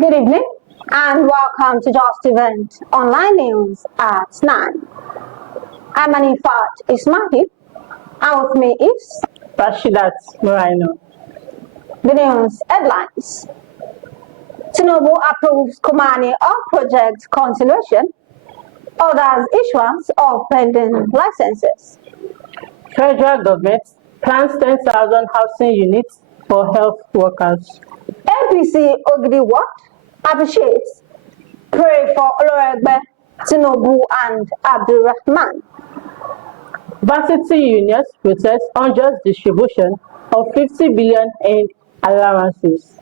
Good evening and welcome to Justeventonline News at 9. I'm Hanifat, Ismail, and with me is Rashidat, Muraino. The news headlines. Tinubu approves Kumani of project continuation, others issuance of pending licenses. Federal government plans 10,000 housing units for health workers. APC Ogidi Ward appreciates, pray for Oloriegbe, Tinubu and AbdulRahman. Varsity unions protest unjust distribution of 50 billion in allowances.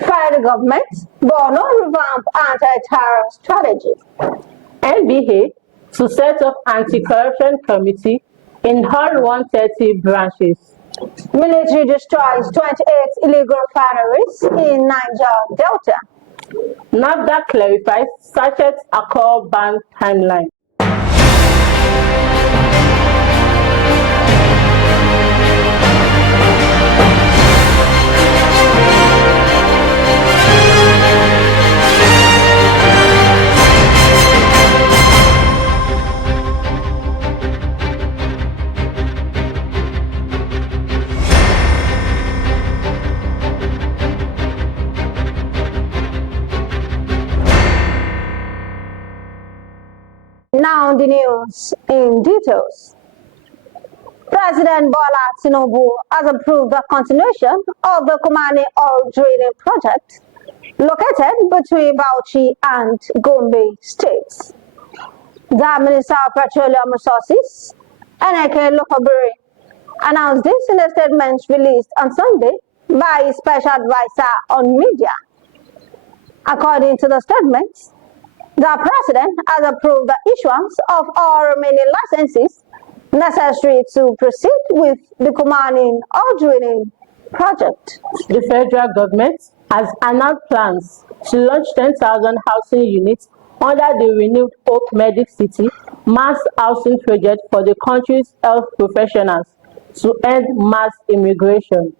Federal government, Borno revamp anti-terror strategy. NBA to set up anti-corruption committee in all 130 branches. Military destroys 28 illegal refineries in Niger Delta. NAFDAC clarifies sachet alcohol ban timeline. Now the news in details. President Bola Tinubu has approved the continuation of the Kumani oil drilling project located between Bauchi and Gombe states. The Minister of Petroleum Resources, N.A.K. Lokobiri, announced this in a statement released on Sunday by his special advisor on media. According to the statement, the President has approved the issuance of all remaining licenses necessary to proceed with the Kumani oil drilling project. The federal government has announced plans to launch 10,000 housing units under the renewed Hope Medic City mass housing project for the country's health professionals to end mass immigration.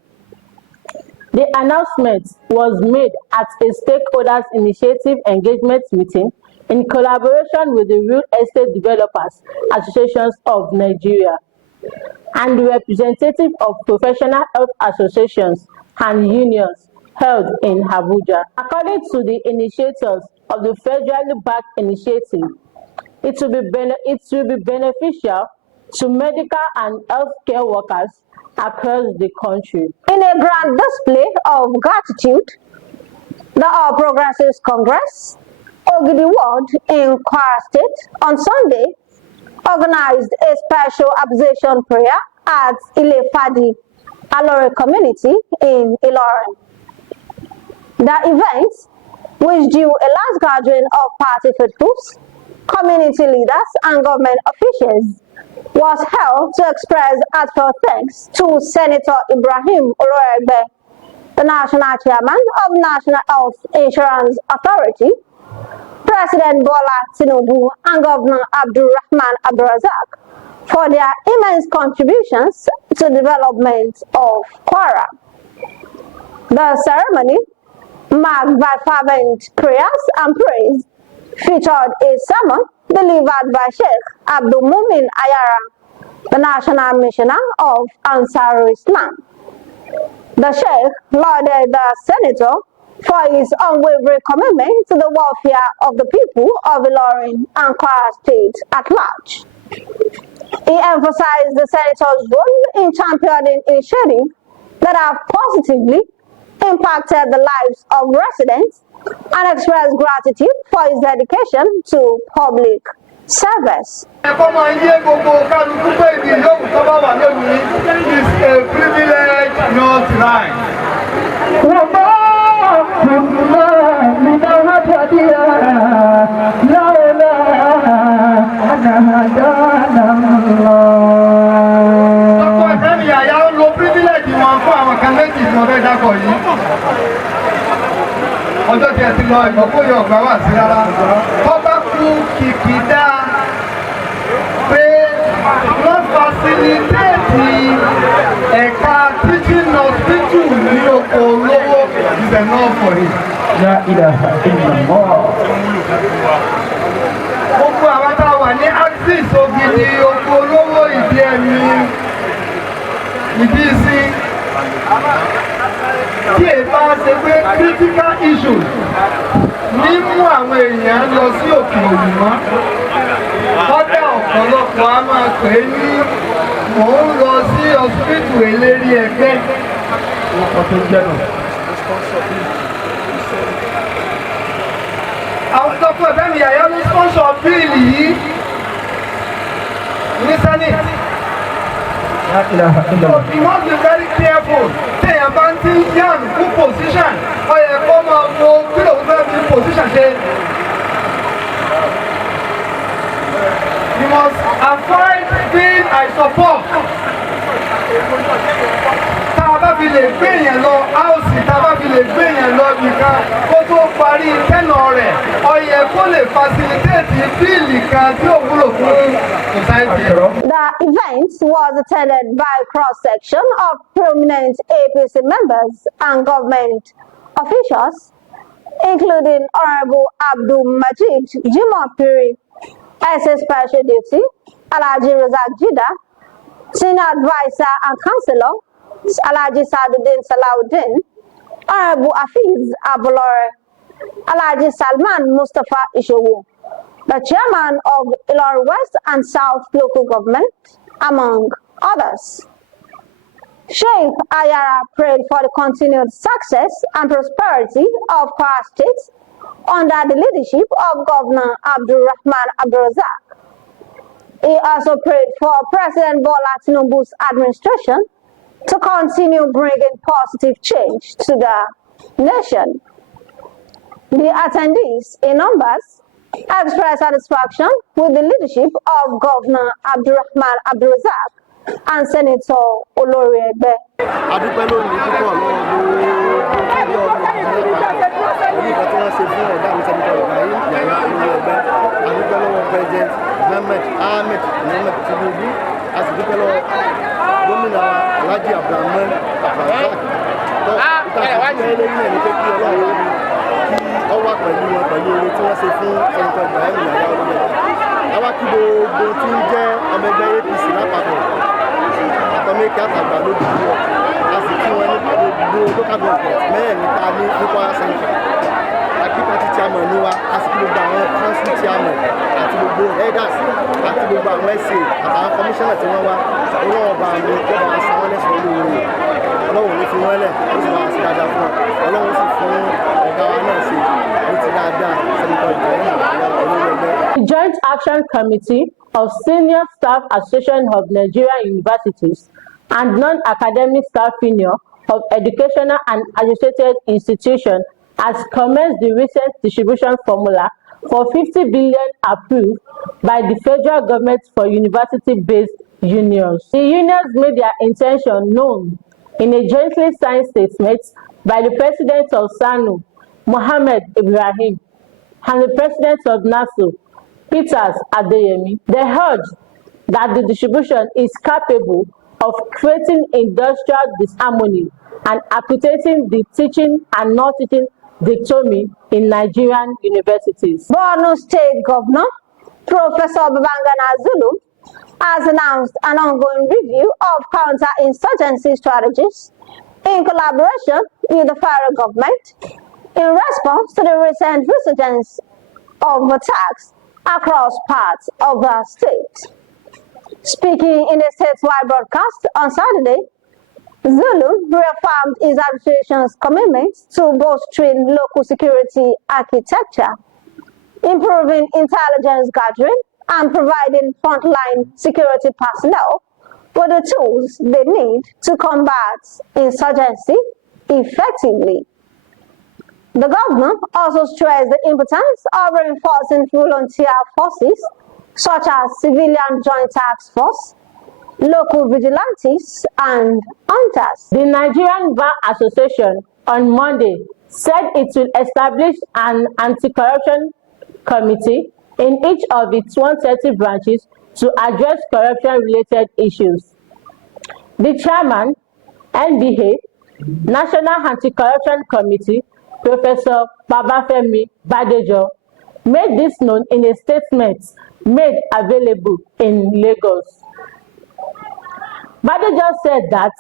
The announcement was made at a stakeholders initiative engagement meeting in collaboration with the Real Estate Developers Associations of Nigeria and the representative of professional health associations and unions held in Abuja. According to the initiators of the federally backed initiative, it will be beneficial to medical and healthcare workers across the country. In a grand display of gratitude, the All Progressives Congress, Ogidi Ward in Kwara State on Sunday organized a special appreciation prayer at Ilefadi Alore community in Ilorin. The event, which drew a large gathering of party faithfuls, community leaders and government officials, was held to express heartfelt thanks to Senator Ibrahim Oloriegbe, the National Chairman of National Health Insurance Authority, President Bola Tinubu and Governor AbdulRahman for their immense contributions to the development of Kwara. The ceremony, marked by fervent prayers and praise, featured a sermon delivered by Sheikh Abdul Ayara, the National Missioner of Ansar Islam. The Sheikh lauded the Senator for his unwavering commitment to the welfare of the people of Ilorin and Kwara State at large. He emphasized the Senator's role in championing initiatives that have positively impacted the lives of residents and expressed gratitude for his dedication to public service. Is a privilege, not right. Ọjọ́ tí ẹ ti lọ ìmọ̀kóyọ̀ ọ̀gbà wà sí rárá. Tó bá kú kìkìdá pé wọ́n fasilitéètì ẹ̀ka teaching hospital ní oko olówó is enough for him. La ilaha illallah. Gbogbo àwọn tá a wà ní axis Ògidì oko olówó ìdí ẹ̀mí ìdí ìsìn tí èyí bá ṣe pé critical issues ní mú àwọn èèyàn lọ sí òkè òyìnbó kọ́dà ọ̀pọ̀lọpọ̀ a máa pè é ní mò ń lọ sí ọsibítù eléri ẹgbẹ́ ọkọ̀ tó jẹ́ nù. Àwọn dọ́kítà Fẹ́mi Yàyà ló sponsor bíìlì yìí ní Senate. So we must be very careful. Téèyàn bá ń tí yàn fún position, ó yẹ kó máa wo kí lòun fẹ́ fi position ṣe. You must avoid being I support. Tá a bá fi lè gbé yẹn lọ áùsì, tá a bá fi lè gbé yẹn lọ nìkan kó tó parí tẹ́nà rẹ̀, ó yẹ kó lè facilitate bíìlì kan tí ò wúlò fún society. The event was attended by a cross-section of prominent APC members and government officials, including Honorable Abdul-Majid Jimapiri, SS Special Duty, Alhaji Razak Jida, Senior Advisor and Councillor, Alhaji Saduddin Salauddin, Honorable Hafiz Abulore, Alhaji Salman Mustafa Ishowu, the chairman of Ilori West and South local government, among others. Sheikh Ayara prayed for the continued success and prosperity of Kwara State under the leadership of Governor AbdulRahman Abdulrazak. He also prayed for President Bola Tinubu's administration to continue bringing positive change to the nation. The attendees in numbers expressed satisfaction with the leadership of Governor AbdulRahman Abdulrazak and Senator Oloriegbe. Tinubu, as the people of Abdulrahman ọwọ́ pẹ̀lú wọn pẹ̀lú orin tí wọ́n ṣe fún Senator Ibrahim Yahya Oloriegbe. Àwa kí gbogbo tí ń jẹ́ ọmọ ẹgbẹ́ APC lápapọ̀ àtọ́mẹ́kì àtàgbà lójú wọn a sì kí wọn ní gbogbo local government mẹ́rin ta ní Kwara Central. Àkí party chairman ní wa a sì kí gbogbo àwọn council chairman àti gbogbo elders àti gbogbo àwọn SA àtàwọn commissioner tí wọ́n wá ọlọ́wọ́ bá mi kó bá san wọ́n lẹ́sùn olóore ọlọ́wọ́ ní fi wọ́n lẹ̀ ó sì máa ṣe dáadáa fún ọ ọlọ́wọ́ sì fún ọ̀gá wa náà ṣe ó ti dáadáa Senator Ibrahim Yahya Oloriegbe. The Joint Action Committee of Senior Staff Association of Nigerian Universities and Non-Academic Staff Union of Educational and Associated Institutions has commenced the recent distribution formula for 50 billion approved by the federal government for university-based unions. The unions made their intention known in a jointly signed statement by the President of SANU, Mohammed Ibrahim, and the President of NASU, Peters Adeyemi. They urged that the distribution is capable of creating industrial disharmony and amputating the teaching and non-teaching dichotomy in Nigerian universities. Borno State Governor Professor Babangana Zulu has announced an ongoing review of counter-insurgency strategies in collaboration with the federal government in response to the recent resurgence of attacks across parts of the state. Speaking in a statewide broadcast on Saturday, Zulu reaffirmed his administration's commitment to bolstering local security architecture, improving intelligence gathering, and providing frontline security personnel with the tools they need to combat insurgency effectively. The governor also stressed the importance of reinforcing volunteer forces such as Civilian Joint Task Force, local vigilantes, and hunters. The Nigerian Bar Association on Monday said it will establish an anti-corruption committee in each of its 130 branches to address corruption-related issues. The chairman, NBA, National Anti-Corruption Committee, Professor Babafemi Badejo, made this known in a statement made available in Lagos. Badejo said that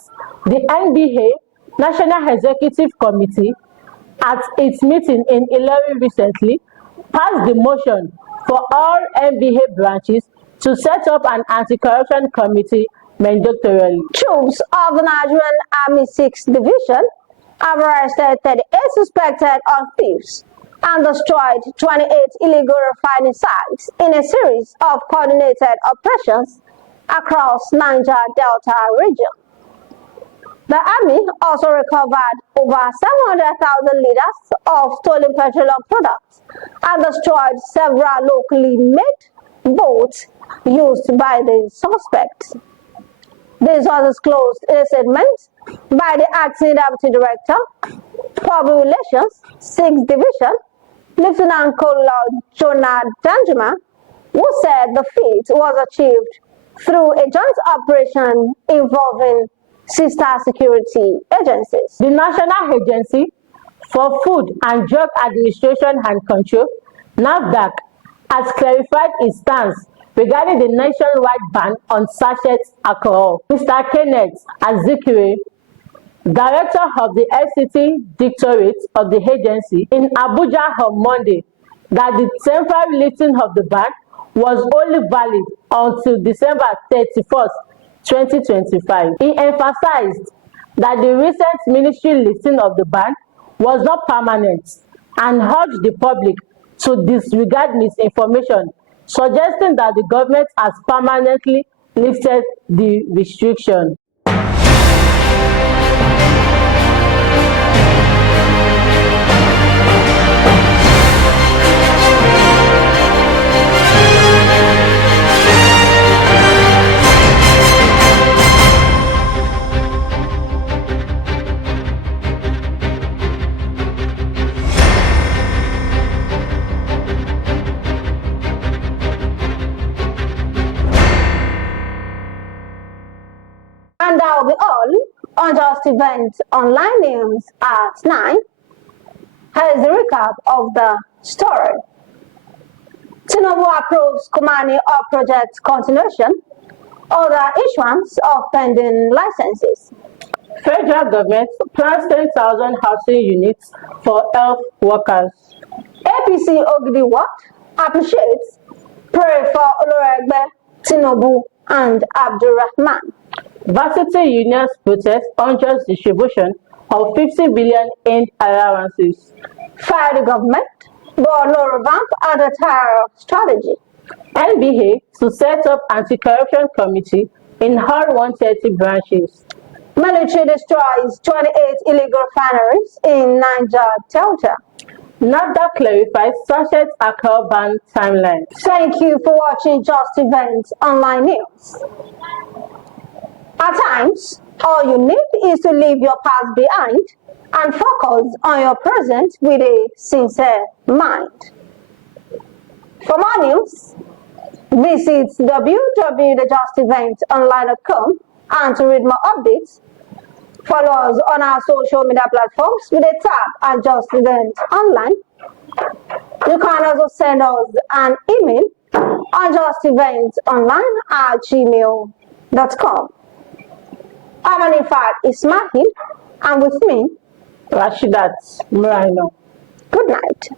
the NBA National Executive Committee at its meeting in Ilori recently passed the motion for all NBA branches to set up an anti-corruption committee mandatorily. Troops of the Nigerian Army 6th Division have arrested 38 suspected of thieves and destroyed 28 illegal refining sites in a series of coordinated operations across Niger Delta region. The army also recovered over 700,000 liters of stolen petroleum products and destroyed several locally made boats used by the suspects. This was disclosed in a statement by the acting deputy director, Public Relations, 6th Division, Lieutenant Colonel Jonah Danjuma, who said the feat was achieved through a joint operation involving sister security agencies. The National Agency for Food and Drug Administration and Control, NAFDAC, has clarified its stance regarding the nationwide ban on sachet alcohol. Mr. Kenneth Azikire, Director of the FCT Directorate of the agency in Abuja on Monday, that the temporary lifting of the ban was only valid until December 31st, 2025. He emphasized that the recent ministry lifting of the ban was not permanent and urged the public to disregard misinformation suggesting that the government has permanently lifted the restriction. And that will be all on Justeventonline News at 9. Here is the recap of the story. Tinubu approves Kumani of project continuation, other issuance of pending licenses. Federal government plans 10,000 housing units for health workers. APC Ogidi Ward appreciates, pray for Oloriegbe, Tinubu and AbdulRahman. Varsity unions protest unjust distribution of 50 billion in allowances. Fire the government, Borno revamp and terror strategy. NBA to set up anti-corruption committee in all 130 branches. Military destroys 28 illegal refineries in Niger Delta. NAFDAC clarifies sachet alcohol ban timeline. Thank you for watching Justeventonline News. At times, all you need is to leave your past behind and focus on your present with a sincere mind. For more news, visit www.justeventonline.com and to read more updates, follow us on our social media platforms with a tab at Justeventonline. You can also send us an email on justeventonline@gmail.com. I'm Hanifat Ismail, and with me, Rashidat Muraino. Good night.